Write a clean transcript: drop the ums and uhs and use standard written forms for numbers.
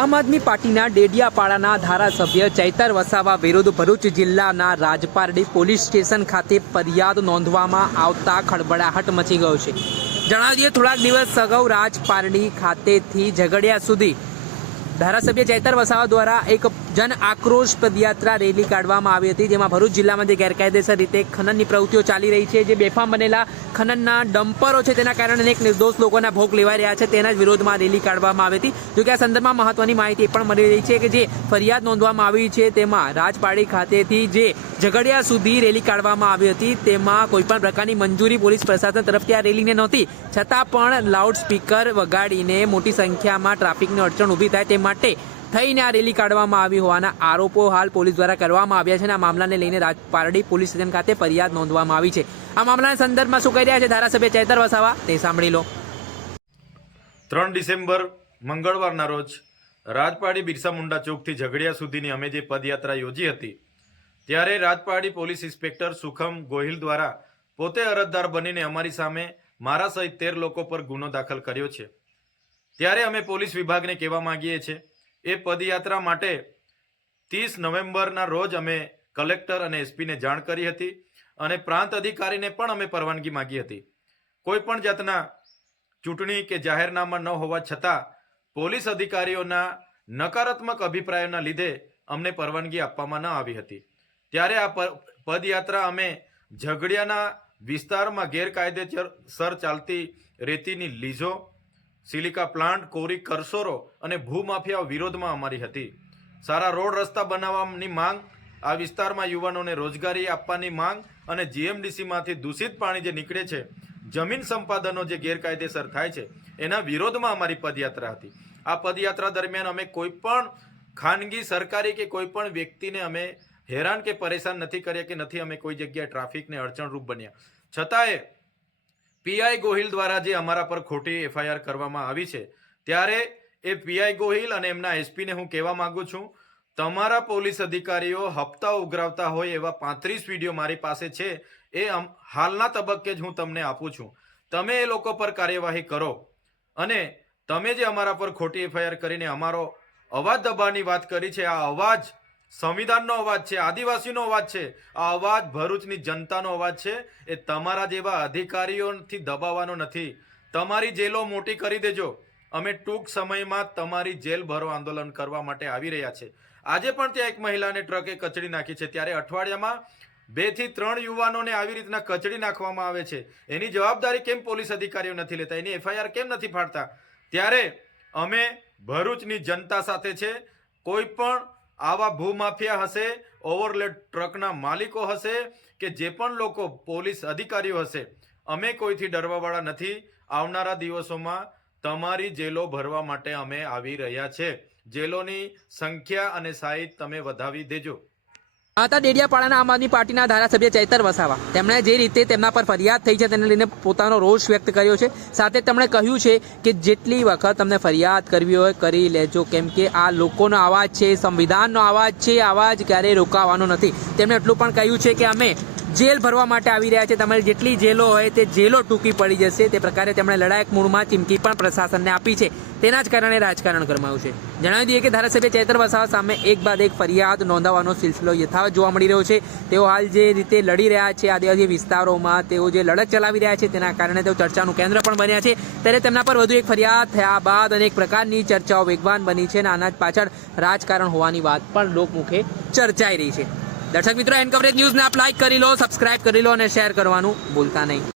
આમ આદમી પાર્ટીના ડેડિયાપાડાના ધારાસભ્ય ચૈતર વસાવા વિરુદ્ધ ભરૂચ જિલ્લાના રાજપારડી પોલીસ સ્ટેશન ખાતે ફરિયાદ નોંધવામાં આવતા ખળબળાહટ મચી ગયો છે। જણાવી દઈએ, થોડાક દિવસ અગાઉ રાજપારડી ખાતેથી ઝઘડિયા સુધી ધારાસભ્ય ચૈતર વસાવા દ્વારા એક જન આક્રોશ પદયાત્રા રેલી કાઢવામાં આવી હતી, જેમાં ભરૂચ જિલ્લામાં જે ગેરકાયદેસર રીતે ખનનની પ્રવૃત્તિઓ ચાલી રહી છે, જે બેફામ બનેલા ખનનના ડમ્પરો છે, તેના કારણે અનેક નિર્દોષ લોકોના ભોગ લેવાઈ રહ્યા છે, તેના જ વિરોધમાં રેલી કાઢવામાં આવી હતી। જો કે આ સંદર્ભમાં મહત્વની માહિતી એ પણ મળી રહી છે કે જે ફરિયાદ નોંધવામાં આવી છે તેમાં રાજપારડી ખાતેથી જે ઝઘડિયા સુધી રેલી કાઢવામાં આવી હતી, તેમાં કોઈપણ પ્રકારની મંજૂરી પોલીસ પ્રશાસન તરફથી આ રેલીને નહોતી, છતાં પણ લાઉડ સ્પીકર વગાડીને મોટી સંખ્યામાં ટ્રાફિકની અડચણ ઊભી થાય તે માટે થઈને આ રેલી કાઢવામાં આવી હોવાના આરોપો હાલ પોલીસ દ્વારા કરવામાં આવ્યા છે અને આ મામલાને લઈને રાજપારડી પોલીસ સ્ટેશન ખાતે ફરિયાદ નોંધવામાં આવી છે। આ મામલાના સંદર્ભમાં શું કહી રહ્યા છે ધારાસભ્ય ચૈતર વસાવા તે સાંભળી લો। 3 ડિસેમ્બર મંગળવારના રોજ રાજપારડી બિરસા મુંડા ચોકથી ઝઘડિયા સુધીની અમે જે પદયાત્રા યોજી હતી, ત્યારે રાજપારડી પોલીસ ઇન્સ્પેક્ટર સુખમ ગોહિલ દ્વારા પોતે અરજદાર બનીને અમારી સામે મારા સહિત 13 લોકો પર ગુનો દાખલ કર્યો છે। ત્યારે અમે પોલીસ વિભાગને કહેવા માંગીએ છીએ, એ પદયાત્રા માટે 30 નવેમ્બરના રોજ અમે કલેક્ટર અને એસપીને જાણ કરી હતી અને પ્રાંત અધિકારીને પણ અમે પરવાનગી માંગી હતી। કોઈ પણ જાતના ચૂંટણી કે જાહેરનામા ન હોવા છતાં પોલીસ અધિકારીઓના નકારાત્મક અભિપ્રાયોના લીધે અમને પરવાનગી આપવામાં ન આવી હતી। ત્યારે આ પદયાત્રા અમે ઝઘડિયાના વિસ્તારમાં ગેરકાયદેસર ચાલતી રેતીની લીઝો, સિલિકા પ્લાન્ટ, કોરી કરસોરો અને ભૂમાફિયા વિરોધમાં અમારી હતી। સારા રોડ રસ્તા બનાવવાની માંગ, આ વિસ્તારમાં યુવાનોને રોજગારી આપવાની માંગ અને જીએમડીસીમાંથી દૂષિત પાણી જે નીકળે છે, જમીન સંપાદનો જે ગેરકાયદેસર થાય છે, એના વિરોધમાં અમારી પદયાત્રા હતી। આ પદયાત્રા દરમિયાન અમે કોઈ પણ ખાનગી, સરકારી કે કોઈ પણ વ્યક્તિને અમે હેરાન કે પરેશાન નથી કર્યા કે નથી અમે કોઈ જગ્યાએ ટ્રાફિકને અડચણરૂપ બન્યા। છતાંય પીઆઈ ગોહિલ દ્વારા જે અમારા પર ખોટી એફઆઈઆર કરવામાં આવી છે, ત્યારે એ પીઆઈ ગોહિલ અને એમના એસપીને હું કહેવા માંગુ છું, તમારા પોલીસ અધિકારીઓ હપ્તા ઉઘરાવતા હોય એવા 35 વિડીયો મારી પાસે છે, એ હાલના તબક્કે જ હું તમને આપું છું। તમે એ લોકો પર કાર્યવાહી કરો અને તમે જે અમારા પર ખોટી એફઆઈઆર કરીને અમારો અવાજ દબાવવાની વાત કરી છે, આ અવાજ સંવિધાનનો અવાજ છે, આદિવાસીનો અવાજ છે, આ અવાજ ભરૂચની જનતાનો અવાજ છે। એ તમારા જેવા અધિકારીઓથી દબાવવાનો નથી। તમારી જેલો મોટી કરી દેજો। અમે ટૂંક સમયમાં તમારી જેલ ભરો આંદોલન કરવા માટે આવી રહ્યા છે। આજે પણ ત્યાં એક મહિલાને ટ્રકે કચડી નાખી છે, ત્યારે અઠવાડિયામાં 2 થી 3 યુવાનોને આવી રીતના કચડી નાખવામાં આવે છે, એની જવાબદારી કેમ પોલીસ અધિકારીઓ નથી લેતા, એની એફઆઈઆર કેમ નથી ફાડતા? ત્યારે અમે ભરૂચની જનતા સાથે છે। કોઈ પણ આવા ભૂમાફિયા હશે, ઓવરલોડ ટ્રકના માલિકો હશે કે જે પણ લોકો પોલીસ અધિકારીઓ હશે, અમે કોઈથી ડરવાવાળા નથી। આવનારા દિવસોમાં તમારી જેલો ભરવા માટે અમે આવી રહ્યા છે। જેલોની સંખ્યા અને સાઈઝ તમે વધાવી દેજો। હતા ડેડિયાપાડાના આમ આદમી પાર્ટીના ધારાસભ્ય ચૈતર વસાવા, તેમણે જે રીતે તેમના પર ફરિયાદ થઈ છે તેને લઈને પોતાનો રોષ વ્યક્ત કર્યો છે। સાથે તેમણે કહ્યું છે કે જેટલી વખત તમને ફરિયાદ કરવી હોય કરી લેજો, કેમ કે આ લોકોનો અવાજ છે, સંવિધાનનો અવાજ છે, અવાજ ક્યારેય રોકાવાનો નથી। તેમણે એટલું પણ કહ્યું છે કે અમે જેલ ભરવા માટે આવી રહ્યા છે, તમારી જેટલી જેલો હોય તે જેલો ટૂંકી પડી જશે। તે પ્રકારે તેમણે લડાયક મૂળમાં ચીમકી પણ પ્રશાસનને આપી છે, તેના જ કારણે રાજકારણ ગરમાયું છે। જણાવી દઈએ કે ધારાસભ્ય ચૈતર વસાવા સામે એક બાદ એક ફરિયાદ નોંધાવવાનો સિલસિલો યથાવત જોવા મળી રહ્યો છે। તેઓ હાલ જે રીતે લડી રહ્યા છે આદિવાસી વિસ્તારોમાં, તેઓ જે લડત ચલાવી રહ્યા છે તેના કારણે તેઓ ચર્ચાનું કેન્દ્ર પણ બન્યા છે। ત્યારે તેમના પર વધુ એક ફરિયાદ થયા બાદ અનેક પ્રકારની ચર્ચાઓ વેગવાન બની છે અને આના જ પાછળ રાજકારણ હોવાની વાત પણ લોકમુખે ચર્ચાઈ રહી છે। દર્શક મિત્રો, એન કવરેજ ન્યૂઝને આપ લાઈક કરી લો, સબસ્ક્રાઇબ કરી લો અને શેર કરવાનું ભૂલતા નહીં।